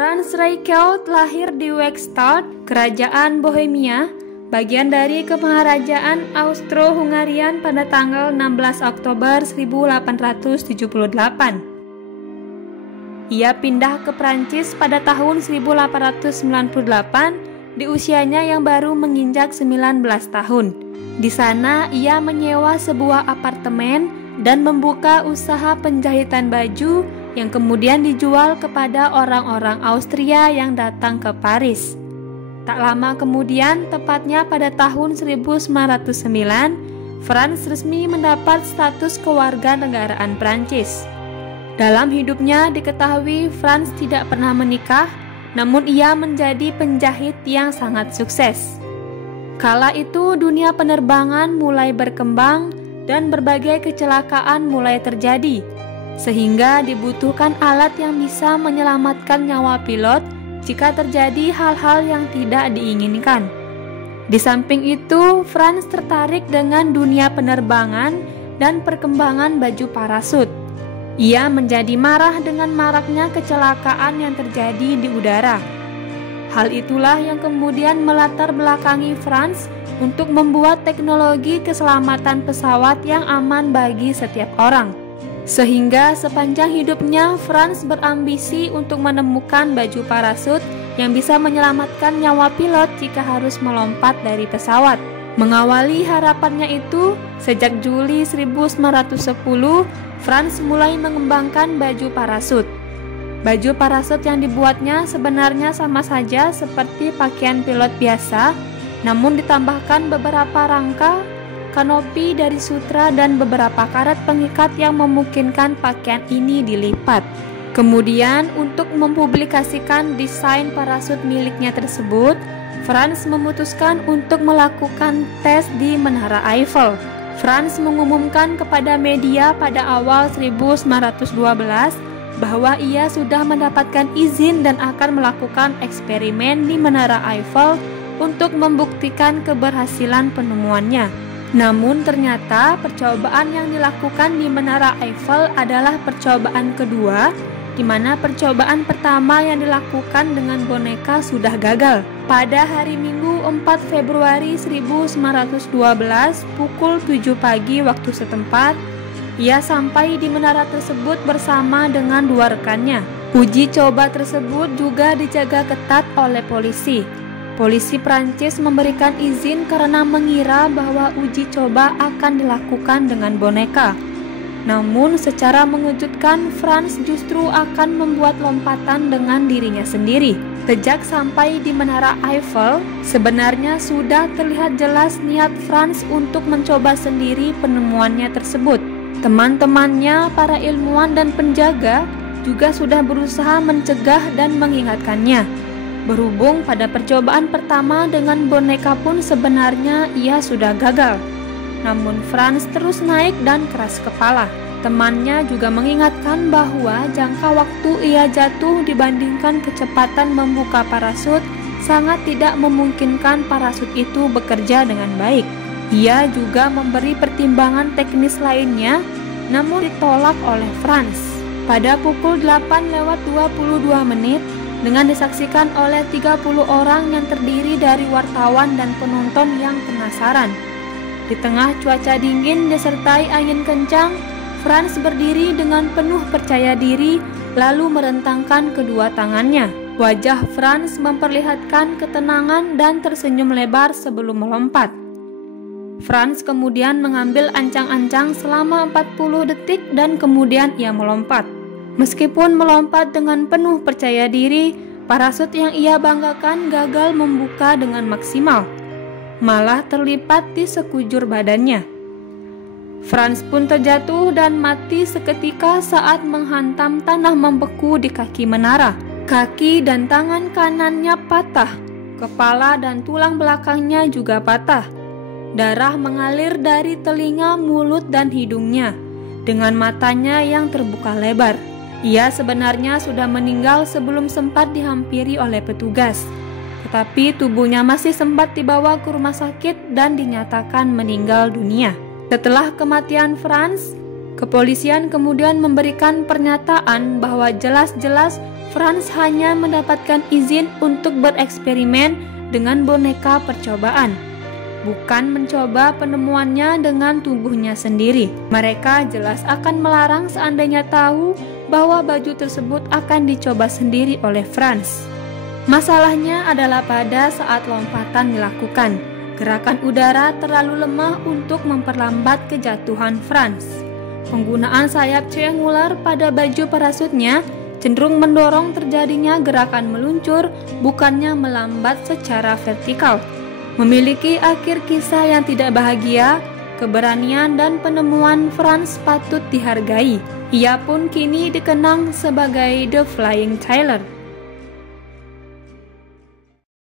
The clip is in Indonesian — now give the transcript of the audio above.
Franz Reichelt lahir di Wegstadt, Kerajaan Bohemia, bagian dari Kemaharajan Austro-Hungarian pada tanggal 16 Oktober 1878. Ia pindah ke Prancis pada tahun 1898 di usianya yang baru menginjak 19 tahun. Di sana ia menyewa sebuah apartemen dan membuka usaha penjahitan baju yang kemudian dijual kepada orang-orang Austria yang datang ke Paris. Tak lama kemudian, tepatnya pada tahun 1909, Franz resmi mendapat status kewarganegaraan Prancis. Dalam hidupnya diketahui Franz tidak pernah menikah, namun ia menjadi penjahit yang sangat sukses. Kala itu dunia penerbangan mulai berkembang dan berbagai kecelakaan mulai terjadi, sehingga dibutuhkan alat yang bisa menyelamatkan nyawa pilot jika terjadi hal-hal yang tidak diinginkan. Di samping itu, Franz tertarik dengan dunia penerbangan dan perkembangan baju parasut. Ia menjadi marah dengan maraknya kecelakaan yang terjadi di udara. Hal itulah yang kemudian melatar belakangi Franz untuk membuat teknologi keselamatan pesawat yang aman bagi setiap orang. Sehingga sepanjang hidupnya Franz berambisi untuk menemukan baju parasut yang bisa menyelamatkan nyawa pilot jika harus melompat dari pesawat. Mengawali harapannya itu, sejak Juli 1910, Franz mulai mengembangkan baju parasut. Baju parasut yang dibuatnya sebenarnya sama saja seperti pakaian pilot biasa, namun ditambahkan beberapa rangka, kanopi dari sutra dan beberapa karet pengikat yang memungkinkan pakaian ini dilipat. Kemudian untuk mempublikasikan desain parasut miliknya tersebut, Franz memutuskan untuk melakukan tes di Menara Eiffel. Franz mengumumkan kepada media pada awal 1912 bahwa ia sudah mendapatkan izin dan akan melakukan eksperimen di Menara Eiffel untuk membuktikan keberhasilan penemuannya. Namun ternyata percobaan yang dilakukan di Menara Eiffel adalah percobaan kedua, di mana percobaan pertama yang dilakukan dengan boneka sudah gagal. Pada hari Minggu 4 Februari 1912 pukul 7 pagi waktu setempat, ia sampai di menara tersebut bersama dengan dua rekannya. Uji coba tersebut juga dijaga ketat oleh polisi. Polisi Prancis memberikan izin karena mengira bahwa uji coba akan dilakukan dengan boneka. Namun secara mengejutkan, Franz justru akan membuat lompatan dengan dirinya sendiri. Sejak sampai di Menara Eiffel, sebenarnya sudah terlihat jelas niat Franz untuk mencoba sendiri penemuannya tersebut. Teman-temannya, para ilmuwan dan penjaga, juga sudah berusaha mencegah dan mengingatkannya. Berhubung pada percobaan pertama dengan boneka pun sebenarnya ia sudah gagal. Namun Franz terus naik dan keras kepala. Temannya juga mengingatkan bahwa jangka waktu ia jatuh dibandingkan kecepatan membuka parasut sangat tidak memungkinkan parasut itu bekerja dengan baik. Ia juga memberi pertimbangan teknis lainnya, namun ditolak oleh Franz. Pada pukul 8:22 dengan disaksikan oleh 30 orang yang terdiri dari wartawan dan penonton yang penasaran. Di tengah cuaca dingin disertai angin kencang, Franz berdiri dengan penuh percaya diri lalu merentangkan kedua tangannya. Wajah Franz memperlihatkan ketenangan dan tersenyum lebar sebelum melompat. Franz kemudian mengambil ancang-ancang selama 40 detik dan kemudian ia melompat. Meskipun melompat dengan penuh percaya diri, parasut yang ia banggakan gagal membuka dengan maksimal, malah terlipat di sekujur badannya. Franz pun terjatuh dan mati seketika saat menghantam tanah membeku di kaki menara. Kaki dan tangan kanannya patah, kepala dan tulang belakangnya juga patah. Darah mengalir dari telinga, mulut, dan hidungnya, dengan matanya yang terbuka lebar. Ia sebenarnya sudah meninggal sebelum sempat dihampiri oleh petugas, tetapi tubuhnya masih sempat dibawa ke rumah sakit dan dinyatakan meninggal dunia. Setelah kematian Franz, Kepolisian kemudian memberikan pernyataan bahwa jelas-jelas Franz hanya mendapatkan izin untuk bereksperimen dengan boneka percobaan, bukan mencoba penemuannya dengan tubuhnya sendiri. Mereka jelas akan melarang seandainya tahu bahwa baju tersebut akan dicoba sendiri oleh Franz. Masalahnya adalah pada saat lompatan dilakukan, gerakan udara terlalu lemah untuk memperlambat kejatuhan Franz. Penggunaan sayap triangular pada baju parasutnya cenderung mendorong terjadinya gerakan meluncur, bukannya melambat secara vertikal. Memiliki akhir kisah yang tidak bahagia, keberanian dan penemuan Franz patut dihargai. Ia pun kini dikenang sebagai The Flying Tailor.